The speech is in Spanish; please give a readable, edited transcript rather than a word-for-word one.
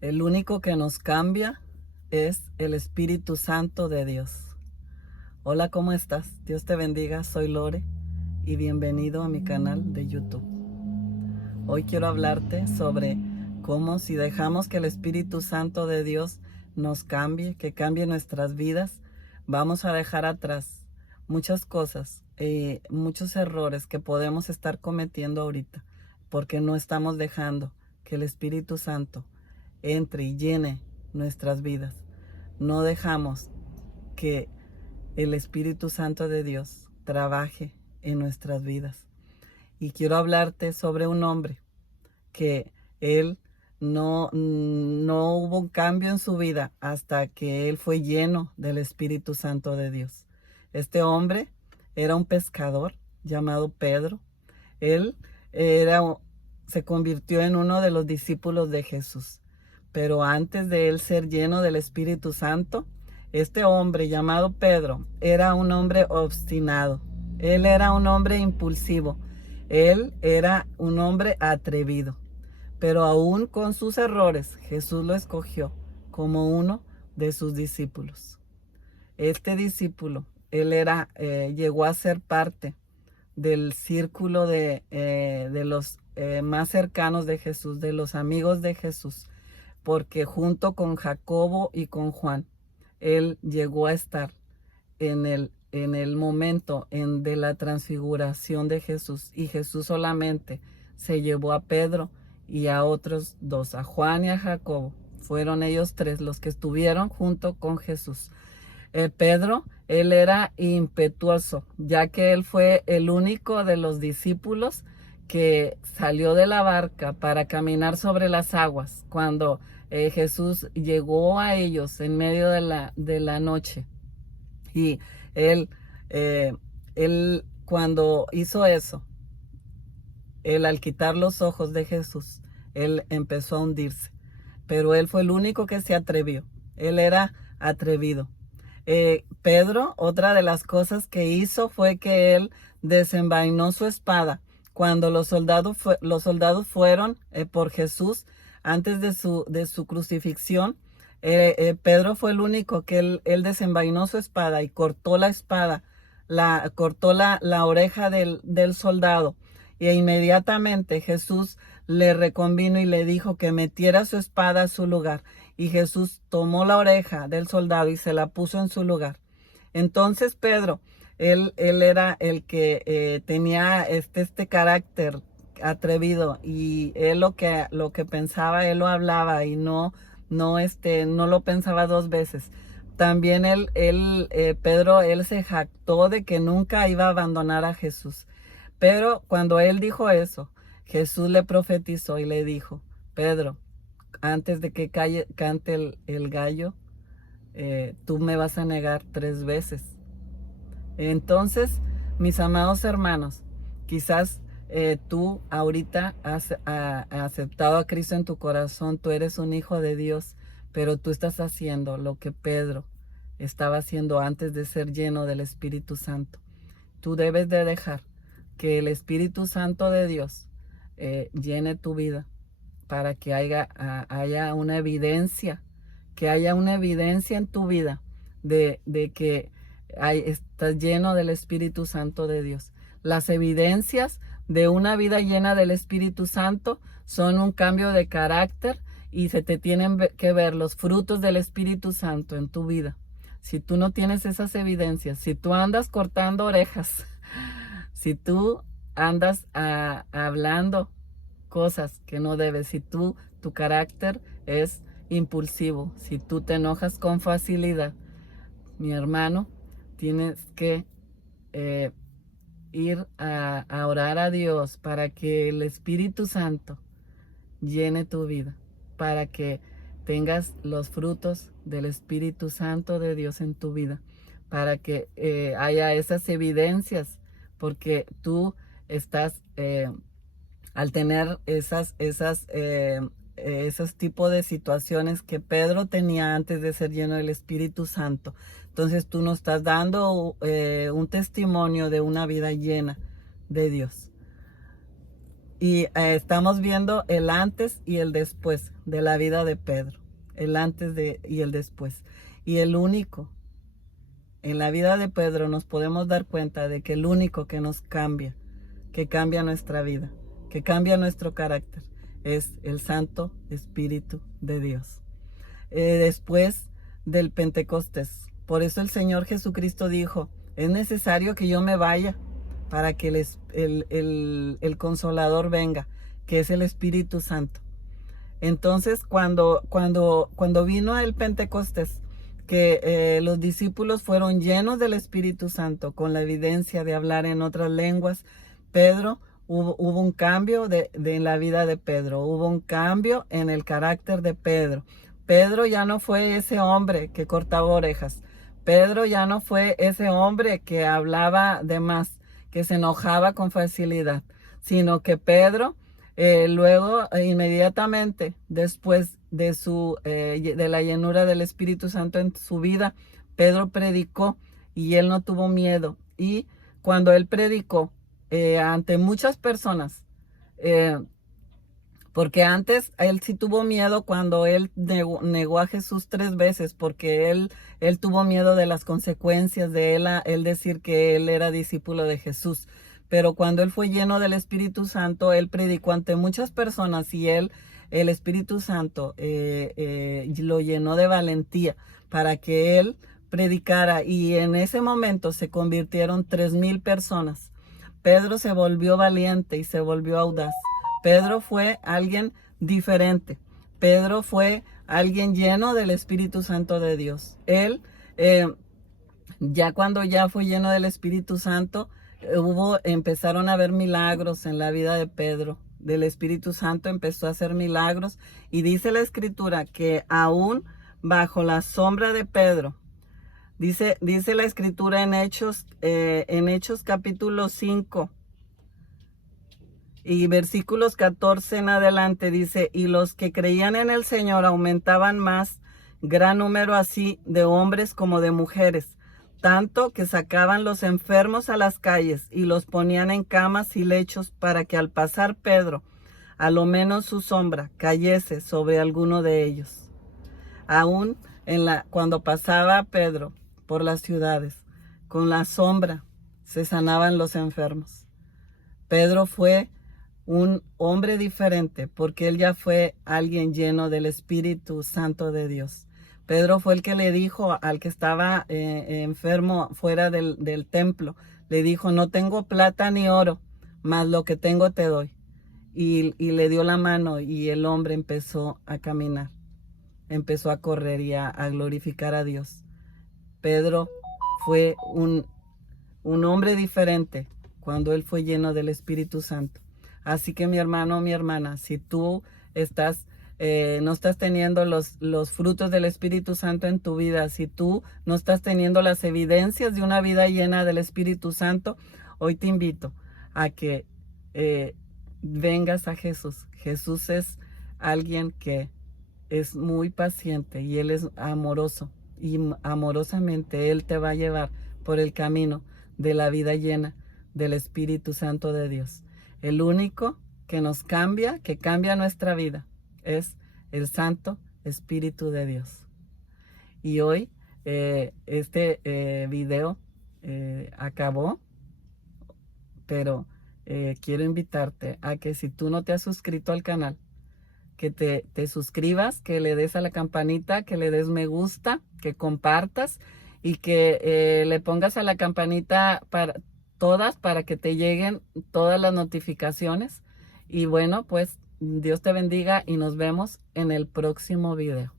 El único que nos cambia es el Espíritu Santo de Dios. Hola, ¿cómo estás? Dios te bendiga, soy Lore y bienvenido a mi canal de YouTube. Hoy quiero hablarte sobre cómo si dejamos que el Espíritu Santo de Dios nos cambie, que cambie nuestras vidas, vamos a dejar atrás muchas cosas, muchos errores que podemos estar cometiendo ahorita, porque no estamos dejando que el Espíritu Santo entre y llene nuestras vidas. No dejamos que el Espíritu Santo de Dios trabaje en nuestras vidas. Y quiero hablarte sobre un hombre que él no hubo un cambio en su vida hasta que él fue lleno del Espíritu Santo de Dios. Este hombre era un pescador llamado Pedro. Él era, se convirtió en uno de los discípulos de Jesús. Pero antes de él ser lleno del Espíritu Santo, este hombre llamado Pedro era un hombre obstinado. Él era un hombre impulsivo. Él era un hombre atrevido. Pero aún con sus errores, Jesús lo escogió como uno de sus discípulos. Este discípulo, llegó a ser parte del círculo de los más cercanos de Jesús, de los amigos de Jesús, porque junto con Jacobo y con Juan, él llegó a estar en el momento de la transfiguración de Jesús, y Jesús solamente se llevó a Pedro y a otros dos, a Juan y a Jacobo. Fueron ellos tres los que estuvieron junto con Jesús. Pedro, él era impetuoso, ya que él fue el único de los discípulos que salió de la barca para caminar sobre las aguas cuando Jesús llegó a ellos en medio de la noche. Y él, eh, él cuando hizo eso, él al quitar los ojos de Jesús, él empezó a hundirse. Pero él fue el único que se atrevió. Él era atrevido. Pedro, otra de las cosas que hizo fue que él desenvainó su espada. Cuando los soldados fueron por Jesús antes de su crucifixión, Pedro fue el único que él desenvainó su espada y cortó la espada, cortó la oreja del soldado. Y inmediatamente Jesús le reconvino y le dijo que metiera su espada a su lugar. Y Jesús tomó la oreja del soldado y se la puso en su lugar. Entonces Pedro, él era el que tenía este carácter atrevido, y él lo que pensaba, él lo hablaba y no lo pensaba dos veces. También Pedro, él se jactó de que nunca iba a abandonar a Jesús. Pero cuando él dijo eso, Jesús le profetizó y le dijo: Pedro, antes de que cante el gallo, tú me vas a negar 3 veces. Entonces, mis amados hermanos, quizás tú ahorita has aceptado a Cristo en tu corazón, tú eres un hijo de Dios, pero tú estás haciendo lo que Pedro estaba haciendo antes de ser lleno del Espíritu Santo. Tú debes de dejar que el Espíritu Santo de Dios llene tu vida, para que haya una evidencia, que haya una evidencia en tu vida de que estás lleno del Espíritu Santo de Dios. Las evidencias de una vida llena del Espíritu Santo son un cambio de carácter, y se te tienen que ver los frutos del Espíritu Santo en tu vida. Si tú no tienes esas evidencias, si tú andas cortando orejas, si tú andas hablando cosas que no debes, si tu carácter es impulsivo, si tú te enojas con facilidad, mi hermano, tienes que eh, ir a orar a Dios para que el Espíritu Santo llene tu vida, para que tengas los frutos del Espíritu Santo de Dios en tu vida, para que haya esas evidencias, porque tú estás, al tener esos tipos de situaciones que Pedro tenía antes de ser lleno del Espíritu Santo, entonces tú no estás dando un testimonio de una vida llena de Dios. Y estamos viendo el antes y el después de la vida de Pedro. El antes y el después. Y el único, en la vida de Pedro nos podemos dar cuenta de que el único que nos cambia, que cambia nuestra vida, que cambia nuestro carácter, es el Santo Espíritu de Dios. Después del Pentecostés. Por eso el Señor Jesucristo dijo, es necesario que yo me vaya para que el Consolador venga, que es el Espíritu Santo. Entonces, cuando vino el Pentecostés, que los discípulos fueron llenos del Espíritu Santo, con la evidencia de hablar en otras lenguas, hubo un cambio en la vida de Pedro, hubo un cambio en el carácter de Pedro. Pedro ya no fue ese hombre que cortaba orejas. Pedro ya no fue ese hombre que hablaba de más, que se enojaba con facilidad, sino que Pedro luego, inmediatamente después de la llenura del Espíritu Santo en su vida, Pedro predicó y él no tuvo miedo. Y cuando él predicó ante muchas personas, porque antes él sí tuvo miedo cuando él negó a Jesús 3 veces, porque él tuvo miedo de las consecuencias de él decir que él era discípulo de Jesús. Pero cuando él fue lleno del Espíritu Santo, él predicó ante muchas personas y el Espíritu Santo lo llenó de valentía para que él predicara. Y en ese momento se convirtieron 3,000 personas. Pedro se volvió valiente y se volvió audaz. Pedro fue alguien diferente. Pedro fue alguien lleno del Espíritu Santo de Dios. Él, ya cuando ya fue lleno del Espíritu Santo, empezaron a haber milagros en la vida de Pedro. Del Espíritu Santo empezó a hacer milagros. Y dice la Escritura que aún bajo la sombra de Pedro, dice la Escritura en Hechos capítulo 5, y versículos 14 en adelante, dice, y los que creían en el Señor aumentaban más, gran número así de hombres como de mujeres, tanto que sacaban los enfermos a las calles y los ponían en camas y lechos para que al pasar Pedro, a lo menos su sombra cayese sobre alguno de ellos. Aún cuando pasaba Pedro por las ciudades, con la sombra se sanaban los enfermos. Pedro fue un hombre diferente porque él ya fue alguien lleno del Espíritu Santo de Dios. Pedro fue el que le dijo al que estaba enfermo fuera del templo, le dijo, no tengo plata ni oro, mas lo que tengo te doy. Y le dio la mano y el hombre empezó a caminar, empezó a correr y a glorificar a Dios. Pedro fue un hombre diferente cuando él fue lleno del Espíritu Santo. Así que mi hermano, mi hermana, si tú no estás teniendo los frutos del Espíritu Santo en tu vida, si tú no estás teniendo las evidencias de una vida llena del Espíritu Santo, hoy te invito a que vengas a Jesús. Jesús es alguien que es muy paciente y Él es amoroso. Y amorosamente Él te va a llevar por el camino de la vida llena del Espíritu Santo de Dios. El único que nos cambia, que cambia nuestra vida, es el Santo Espíritu de Dios. Y hoy este video acabó, pero quiero invitarte a que si tú no te has suscrito al canal, que te suscribas, que le des a la campanita, que le des me gusta, que compartas y que le pongas a la campanita para que te lleguen todas las notificaciones. Y bueno, pues Dios te bendiga y nos vemos en el próximo video.